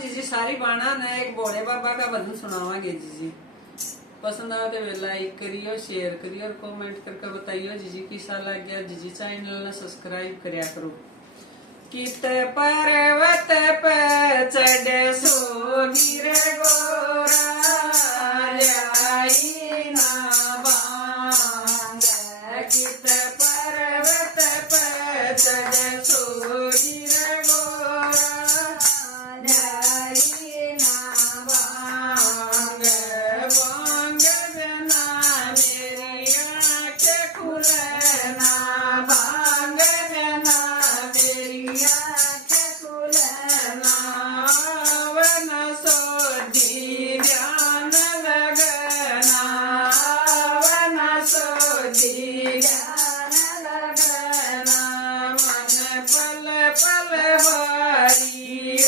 जी सारी बाणा ने एक भोले बाबा का भजन सुनावांगे जी। पसंद आवे तो लाइक करियो, शेयर करियो और कमेंट करके बताइयो जी कैसा लग गया। जी चैनल ने सब्सक्राइब करया करो। कित पर्वत पे चढ़े सोगी रे गोरा, ल्याई ना बांग। कित पर्वत पे चढ़े सोगी रे गोरा, ल्याई ना बांग। बांग जना मेरी आँखें खुले ना, बांग जना मेरी आँखें खुले ना। वन सोधी ध्यान लगना, वन सोधी ध्यान लगना। मन पल पल वारी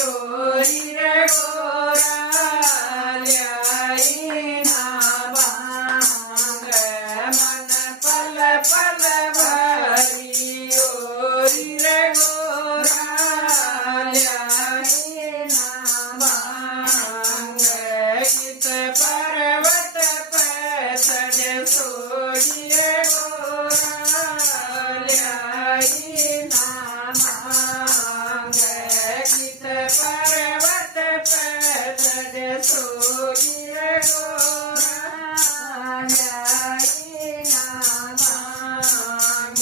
ओरी रे गोरा, ल्याई ना बांग। मन पल पल वारी ओरी रे गोरा, ल्याई ना बांग। कित पर्वत पे चढ़े सोगी रे गोरा, ल्याई ना बांग। कित पर्वत पे चढ़े सोगी रे गोरा, ल्याई ना बांग।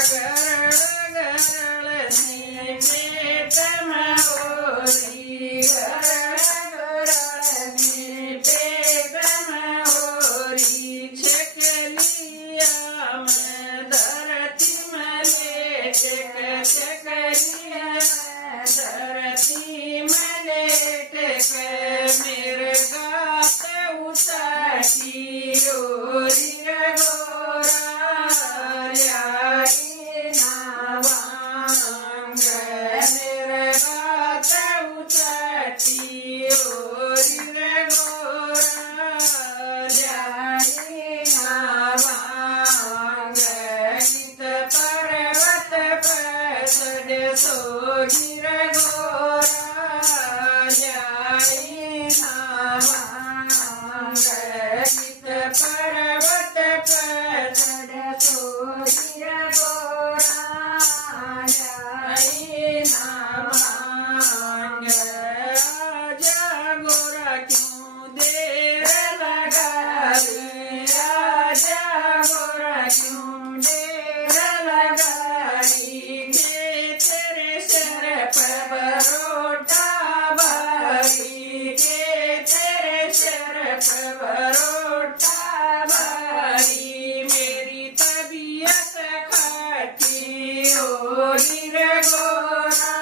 गरल गरल नी पेट में ओरी, गरल गरल नी पेट में ओरी। छेक लिया मैं धरती में लेट के, छेक लिया मैं धरती में लेट के। मेरे गात उचाटी ओरी रे गोरा, ल्याई ना बांग। मेरे गात उचाटी ओरी रे गोरा, ल्याई ना बांग। कित पर्वत पे चढ़े सोगी रे गोरा, ल्याई ना बांग। कित पर्वत पे चढ़े सोगी रे गोरा, ल्याई ना बांग। आजा गोरा क्यों देर लगा रे, आजा गोरा क्यों देर लगा री। के तेरे सर पे बरोटा भारी, के तेरे सर पे बरोटा भारी। मेरी तबीयत खटी ओरी रे गोरा,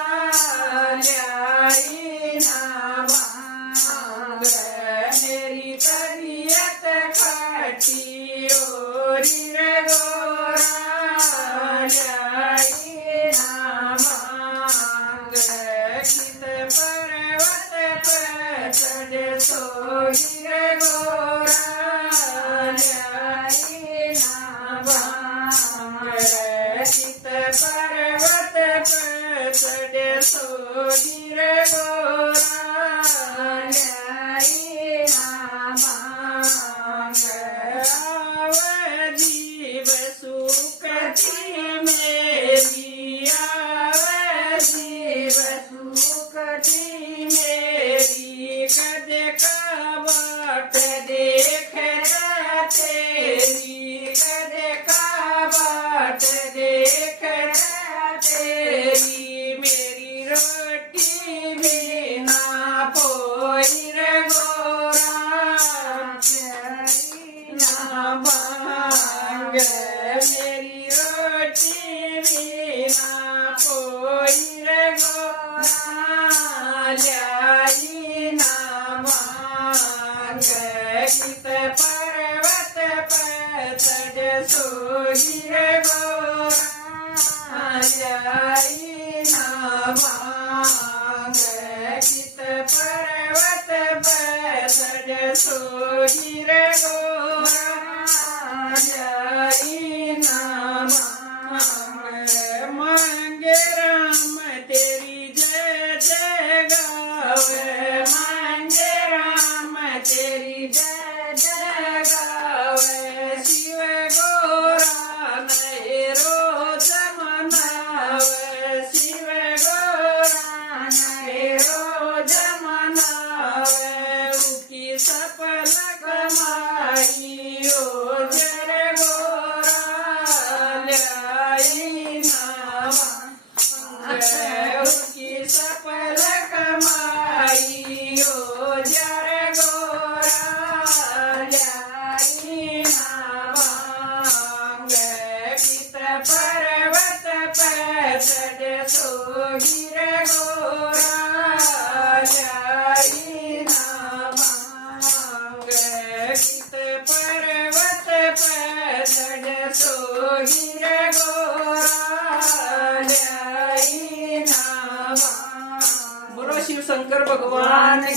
ल्याई ना बांग। मेरी तबीयत खटी ओरी रे गोरा, ल्याई ना बांग। कित पर्वत पे चढ़े सोगी रे गोरा, ल्याई ना बांग। कित पर्वत पे चढ़े सोगी रे गोरा, ल्याई ना बांग। आवे जीव सुखती मेरी, आवे जीव सुखती मेरी। कदे का बाट देख तेरी, कदे का बाट देख तेरी। मेरी रोटी भी ना पोई रे गोरा, ल्याई ना बांग। मेरी रोटी भी ना पोई रे गोरा, ल्याई ना बांग। कित पर्वत पे चढ़े सोगी रे गोरा, ल्याई ना बांग। कित पर्वत पे चढ़े सोगी रे गोरा, ल्याई ना बांग। मांगे राम तेरी जय जय गावे, भगवान